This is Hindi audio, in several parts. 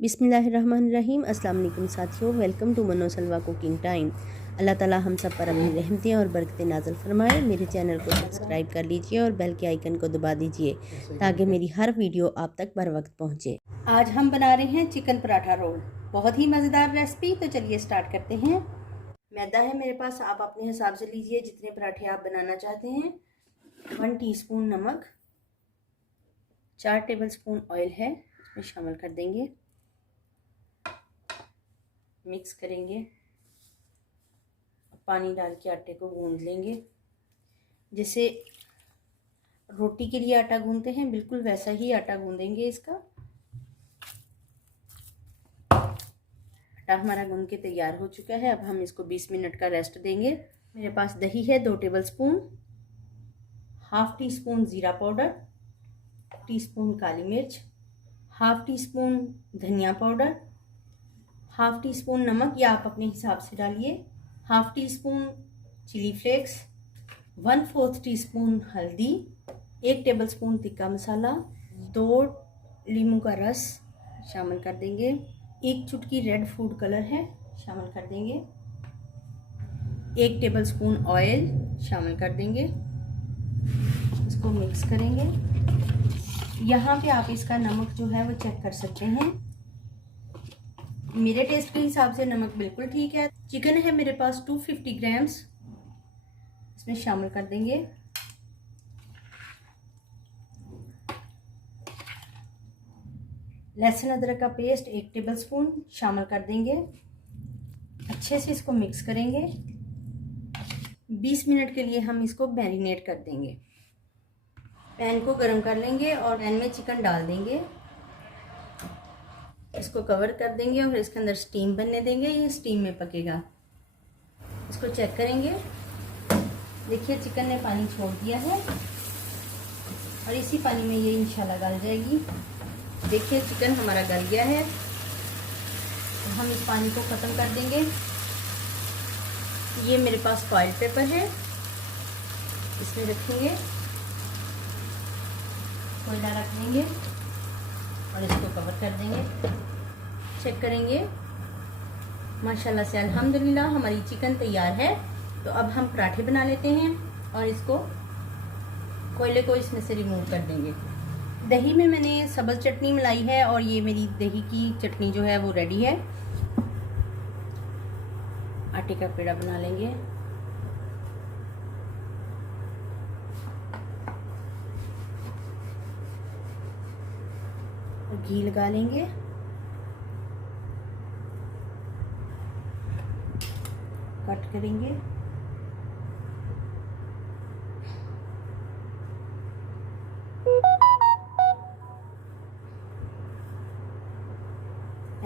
बिस्मिल्लाहिर्रहमानिर्रहीम। अस्सलाम वालेकुम साथियों, वेलकम टू मनो सलवा कुकिंग टाइम। अल्लाह ताला हम सब पर अपनी रहमतें और बरकतें नाज़िल फरमाए। मेरे चैनल को सब्सक्राइब कर लीजिए और बेल के आइकन को दबा दीजिए ताकि मेरी हर वीडियो आप तक बर वक्त पहुँचे। आज हम बना रहे हैं चिकन पराठा रोल, बहुत ही मज़ेदार रेसिपी। तो चलिए स्टार्ट करते हैं। मैदा है मेरे पास, आप अपने हिसाब से लीजिए जितने पराठे आप बनाना चाहते हैं। 1 टीस्पून नमक, 4 टेबलस्पून ऑयल है, इसमें शामिल कर देंगे, मिक्स करेंगे। पानी डाल के आटे को गूंद लेंगे, जैसे रोटी के लिए आटा गूंदते हैं बिल्कुल वैसा ही आटा गूंदेंगे। इसका आटा हमारा गूंद के तैयार हो चुका है। अब हम इसको 20 मिनट का रेस्ट देंगे। मेरे पास दही है 2 टेबलस्पून, हाफ टी स्पून ज़ीरा पाउडर, टीस्पून काली मिर्च, हाफ टी स्पून धनिया पाउडर, हाफ टी स्पून नमक या आप अपने हिसाब से डालिए, half teaspoon chilli flakes, 1/4 teaspoon हल्दी, 1 टेबलस्पून तिक्का मसाला, 2 नींबू का रस शामिल कर देंगे, 1 चुटकी रेड फूड कलर है शामिल कर देंगे, 1 टेबलस्पून ऑयल शामिल कर देंगे। इसको मिक्स करेंगे। यहाँ पे आप इसका नमक जो है वो चेक कर सकते हैं। मेरे टेस्ट के हिसाब से नमक बिल्कुल ठीक है। चिकन है मेरे पास 250 ग्राम्स, इसमें शामिल कर देंगे। लहसुन अदरक का पेस्ट 1 टेबलस्पून शामिल कर देंगे। अच्छे से इसको मिक्स करेंगे। 20 मिनट के लिए हम इसको मैरिनेट कर देंगे। पैन को गरम कर लेंगे और पैन में चिकन डाल देंगे, इसको कवर कर देंगे और इसके अंदर स्टीम बनने देंगे। ये स्टीम में पकेगा। इसको चेक करेंगे। देखिए चिकन ने पानी छोड़ दिया है और इसी पानी में ये इंशाल्लाह गल जाएगी। देखिए चिकन हमारा गल गया है। तो हम इस पानी को ख़त्म कर देंगे। ये मेरे पास फॉइल पेपर है, इसमें रखेंगे, कोयला रख देंगे और इसको कवर कर देंगे। चेक करेंगे। माशाल्लाह से अल्हम्दुलिल्लाह हमारी चिकन तैयार है। तो अब हम पराठे बना लेते हैं और इसको कोयले को इसमें से रिमूव कर देंगे। दही में मैंने सब्ज़ चटनी मिलाई है और ये मेरी दही की चटनी जो है वो रेडी है। आटे का पेड़ा बना लेंगे। घी लगा लेंगे। कट करेंगे।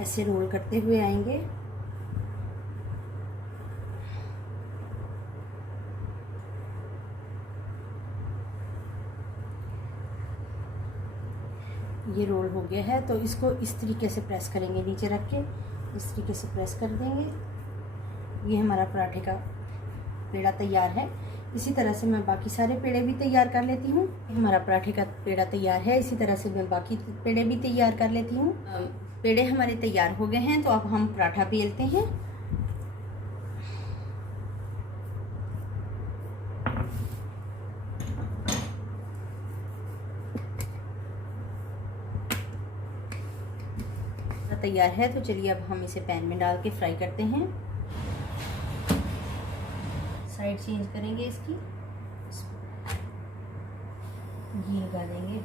ऐसे रोल करते हुए आएंगे। ये रोल हो गया है तो इसको इस तरीके से प्रेस करेंगे, नीचे रख के इस तरीके से प्रेस कर देंगे। ये हमारा पराठे का पेड़ा तैयार है। इसी तरह से मैं बाकी सारे पेड़े भी तैयार कर लेती हूँ। हमारा पराठे का पेड़ा तैयार है। इसी तरह से मैं बाकी पेड़े भी तैयार कर लेती हूँ। पेड़े हमारे तैयार हो गए हैं तो अब हम पराठा बेलते हैं। तैयार है तो चलिए अब हम इसे पैन में डाल के फ्राई करते हैं। साइड चेंज करेंगे, इसकी घी लगा देंगे।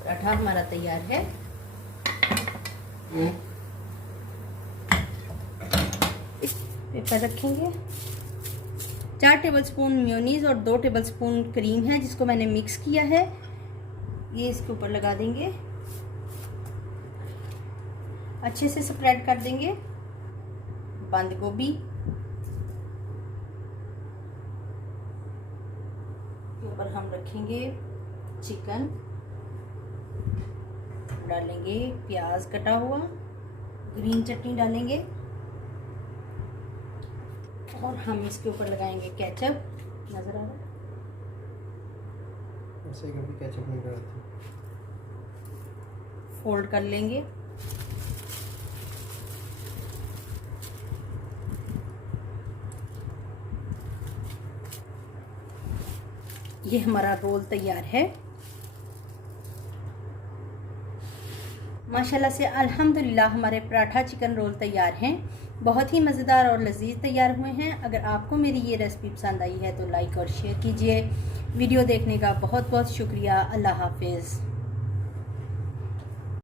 पराठा हमारा तैयार है। पेपर रखेंगे। 4 टेबलस्पून मेयोनीज और 2 टेबलस्पून क्रीम है जिसको मैंने मिक्स किया है, ये इसके ऊपर लगा देंगे। अच्छे से स्प्रेड कर देंगे। बंद गोभी के ऊपर हम रखेंगे चिकन, डालेंगे प्याज कटा हुआ, ग्रीन चटनी डालेंगे, और हम इसके ऊपर लगाएंगे केचप। नज़र आ रहा है? ऐसे कभी केचप नहीं लगाते। फोल्ड कर लेंगे। ये हमारा रोल तैयार है। माशाल्लाह से अल्हम्दुलिल्लाह हमारे पराठा चिकन रोल तैयार हैं। बहुत ही मज़ेदार और लजीज तैयार हुए हैं। अगर आपको मेरी ये रेसिपी पसंद आई है तो लाइक और शेयर कीजिए। वीडियो देखने का बहुत बहुत शुक्रिया। अल्लाह हाफिज़।